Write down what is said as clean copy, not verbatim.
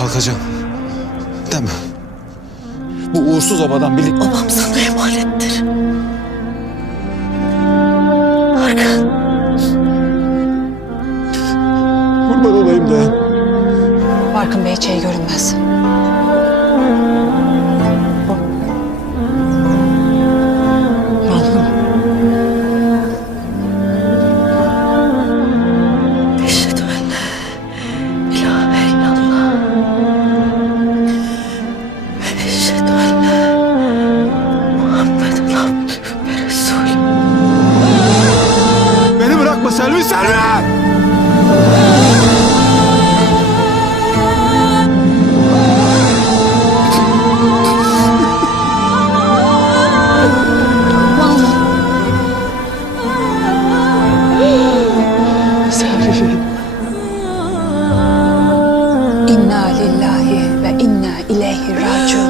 kalkacağım. Değil mi? Bu uğursuz obadan birlikte... Babam sana emanettir. Hakan. Kurban olayım dayan. Barkın Bey hiç iyi görünmez. Oğlum. Eşhedü en la ilahe illallah. Eşhedü en la Muhammeden abdühü ve resulü. Beni bırakma Selvi, Selvi! İnna lillahi ve inna ileyhi raciun.